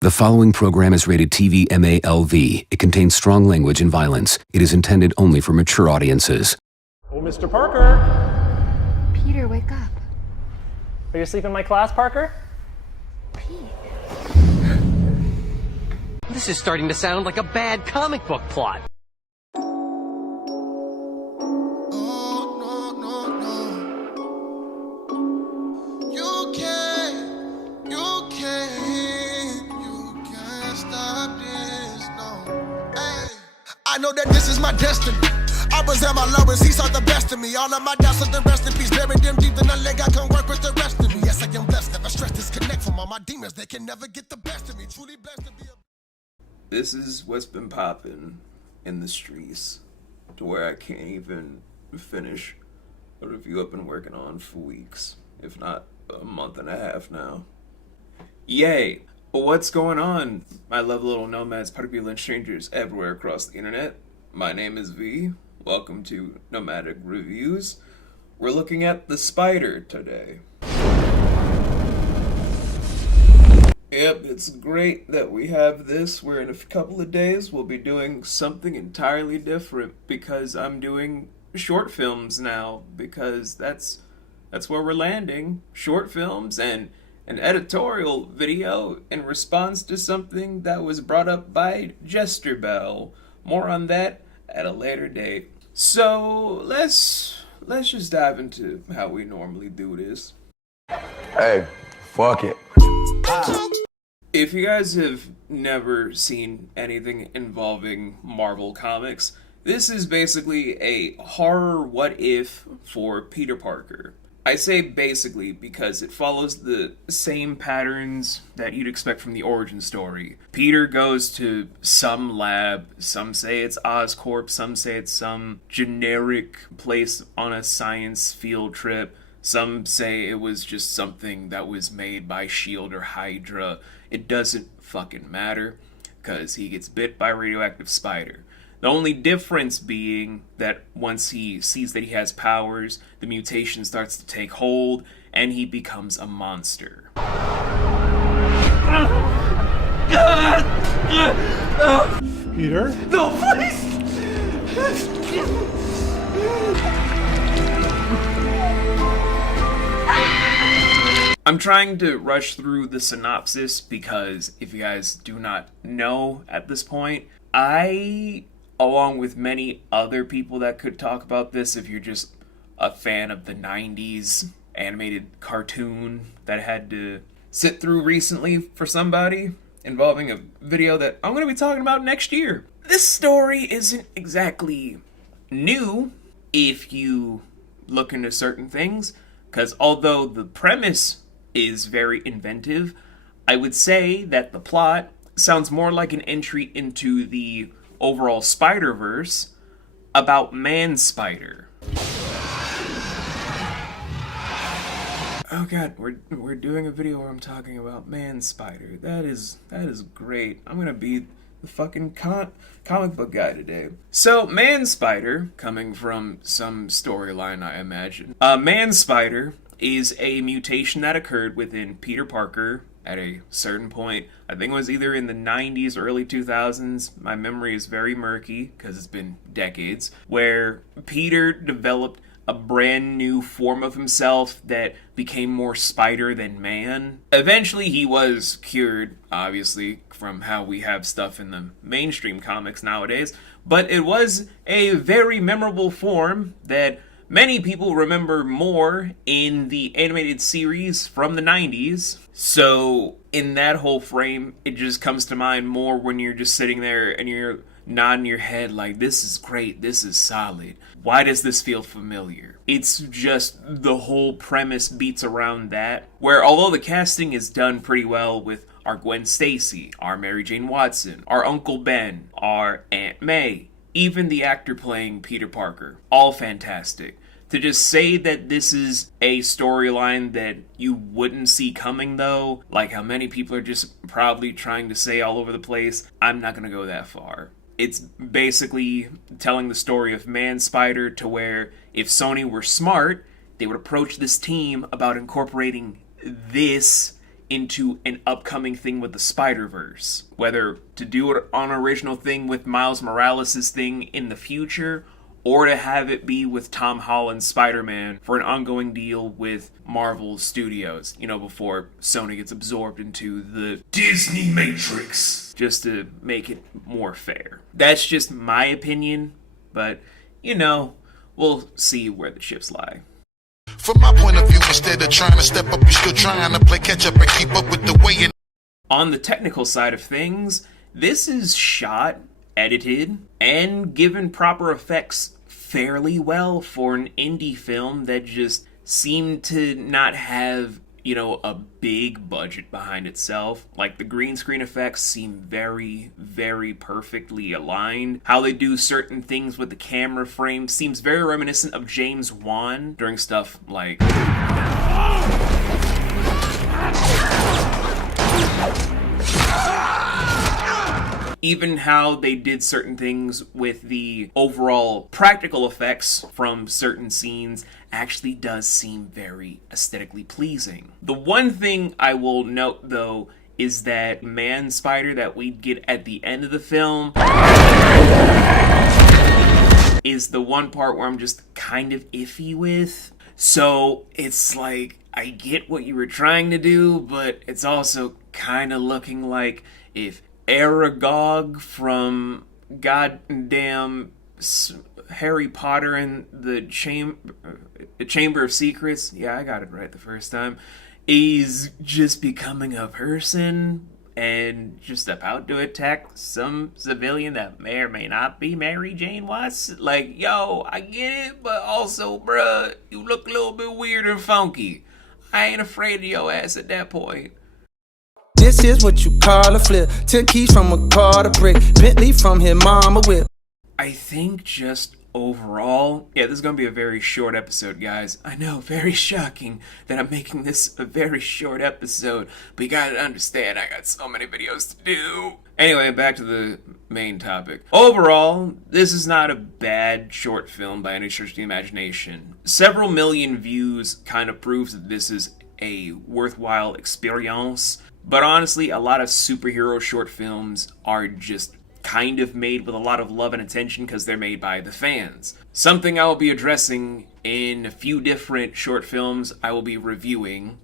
The following program is rated TV MALV. It contains strong language and violence. It is intended only for mature audiences. Oh, Mr. Parker! Peter, wake up. Are you asleep in my class, Parker? Pete. This is starting to sound like a bad comic book plot. I know that this is my destiny. I was at my lowest, he saw the best of me. All of my doubts are the rest in peace. Buried them deep, then I let God come work with the rest of me. Yes, I am blessed, never stress, disconnect from all my demons. They can never get the best of me. Truly blessed to be a... This is what's been popping in the streets, to where I can't even finish a review I've been working on for weeks, if not a month and a half now. Yay! But what's going on, my lovely little nomads, party people, and strangers everywhere across the internet? My name is V. Welcome to Nomadic Reviews. We're looking at the Spider today. Yep, it's great that we have this, where in a couple of days we'll be doing something entirely different, because I'm doing short films now, because that's where we're landing. Short films and an editorial video in response to something that was brought up by Jester Bell. More on that at a later date. So let's just dive into how we normally do this. Hey, fuck it. If you guys have never seen anything involving Marvel Comics, this is basically a horror what if for Peter Parker. I say basically because it follows the same patterns that you'd expect from the origin story. Peter goes to some lab, some say it's Oscorp, some say it's some generic place on a science field trip, some say it was just something that was made by S.H.I.E.L.D. or Hydra. It doesn't fucking matter, because he gets bit by a radioactive spider. The only difference being that once he sees that he has powers, the mutation starts to take hold, and he becomes a monster. Peter? No, please! I'm trying to rush through the synopsis because if you guys do not know at this point, I, along with many other people that could talk about this, if you're just a fan of the 90s animated cartoon that had to sit through recently for somebody, involving a video that I'm going to be talking about next year. This story isn't exactly new if you look into certain things, because although the premise is very inventive, I would say that the plot sounds more like an entry into the overall Spider-Verse about Man-Spider. Oh god, we're doing a video where I'm talking about Man-Spider. That is great. I'm gonna be the fucking comic book guy today. So, Man-Spider, coming from some storyline I imagine. Man-Spider is a mutation that occurred within Peter Parker at a certain point. I think it was either in the 90s or early 2000s. My memory is very murky because it's been decades. Where Peter developed a brand new form of himself that became more spider than man. Eventually he was cured, obviously, from how we have stuff in the mainstream comics nowadays. But it was a very memorable form that many people remember more in the animated series from the 90s. So, in that whole frame, it just comes to mind more when you're just sitting there and you're nodding your head like, this is great, this is solid. Why does this feel familiar? It's just the whole premise beats around that, where although the casting is done pretty well with our Gwen Stacy, our Mary Jane Watson, our Uncle Ben, our Aunt May, even the actor playing Peter Parker, all fantastic. To just say that this is a storyline that you wouldn't see coming though, like how many people are just probably trying to say all over the place, I'm not gonna go that far. It's basically telling the story of Man-Spider to where if Sony were smart, they would approach this team about incorporating this into an upcoming thing with the Spider-Verse. Whether to do it on an original thing with Miles Morales' thing in the future, or to have it be with Tom Holland's Spider-Man for an ongoing deal with Marvel Studios, before Sony gets absorbed into the Disney Matrix, just to make it more fair. That's just my opinion, but, we'll see where the chips lie. From my point of view, instead of trying to step up, you're still trying to play catch up and keep up with the way you... On the technical side of things, this is shot, edited, and given proper effects fairly well for an indie film that just seemed to not have, a big budget behind itself. Like, the green screen effects seem very, very perfectly aligned. How they do certain things with the camera frame seems very reminiscent of James Wan during stuff like... Even how they did certain things with the overall practical effects from certain scenes actually does seem very aesthetically pleasing. The one thing I will note, though, is that man spider that we get at the end of the film is the one part where I'm just kind of iffy with. So it's like, I get what you were trying to do, but it's also kind of looking like if Aragog from goddamn Harry Potter and the Chamber of Secrets, yeah, I got it right the first time, is just becoming a person and just about to attack some civilian that may or may not be Mary Jane Watson. Like, yo, I get it, but also, bruh, you look a little bit weird and funky. I ain't afraid of your ass at that point. This is what you call a flip. 10 keys from a car to brick. Bentley from his mama whip. I think just overall, this is going to be a very short episode, guys. I know, very shocking that I'm making this a very short episode, but you gotta understand, I got so many videos to do. Anyway, back to the main topic. Overall, this is not a bad short film by any stretch of the imagination. Several million views kind of proves that this is a worthwhile experience. But honestly, a lot of superhero short films are just kind of made with a lot of love and attention because they're made by the fans. Something I will be addressing in a few different short films I will be reviewing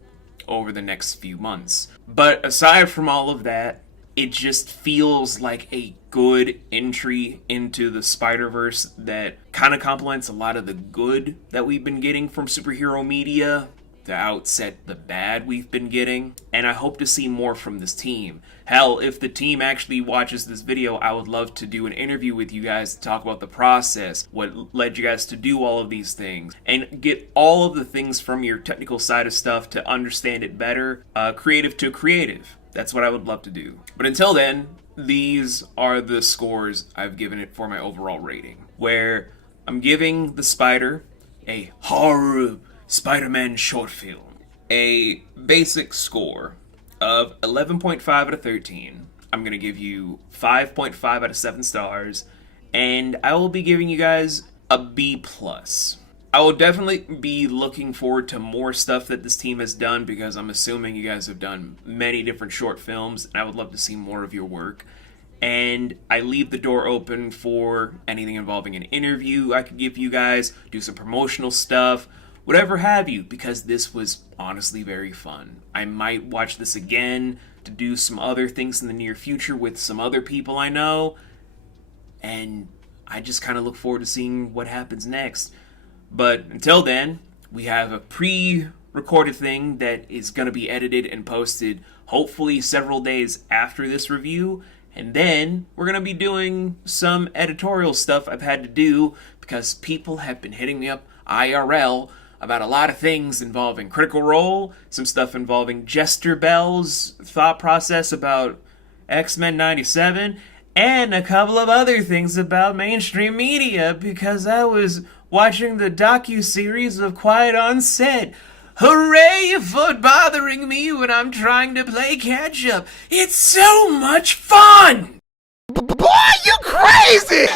over the next few months. But aside from all of that, it just feels like a good entry into the Spider-Verse that kind of complements a lot of the good that we've been getting from superhero media to outset the bad we've been getting, and I hope to see more from this team. Hell, if the team actually watches this video, I would love to do an interview with you guys to talk about the process, what led you guys to do all of these things, and get all of the things from your technical side of stuff to understand it better, creative to creative. That's what I would love to do. But until then, these are the scores I've given it for my overall rating, where I'm giving The Spider a horror Spider-Man short film a basic score of 11.5 out of 13. I'm going to give you 5.5 out of 7 stars, and I will be giving you guys a B+. I will definitely be looking forward to more stuff that this team has done because I'm assuming you guys have done many different short films, and I would love to see more of your work. And I leave the door open for anything involving an interview I could give you guys, do some promotional stuff, whatever have you, because this was honestly very fun. I might watch this again to do some other things in the near future with some other people I know, and I just kind of look forward to seeing what happens next. But until then, we have a pre-recorded thing that is going to be edited and posted hopefully several days after this review, and then we're going to be doing some editorial stuff I've had to do because people have been hitting me up IRL about a lot of things involving Critical Role, some stuff involving Jester Bell's thought process about X-Men 97, and a couple of other things about mainstream media because I was watching the docu-series of Quiet on Set. Hooray for bothering me when I'm trying to play catch-up. It's so much fun! Boy, you crazy!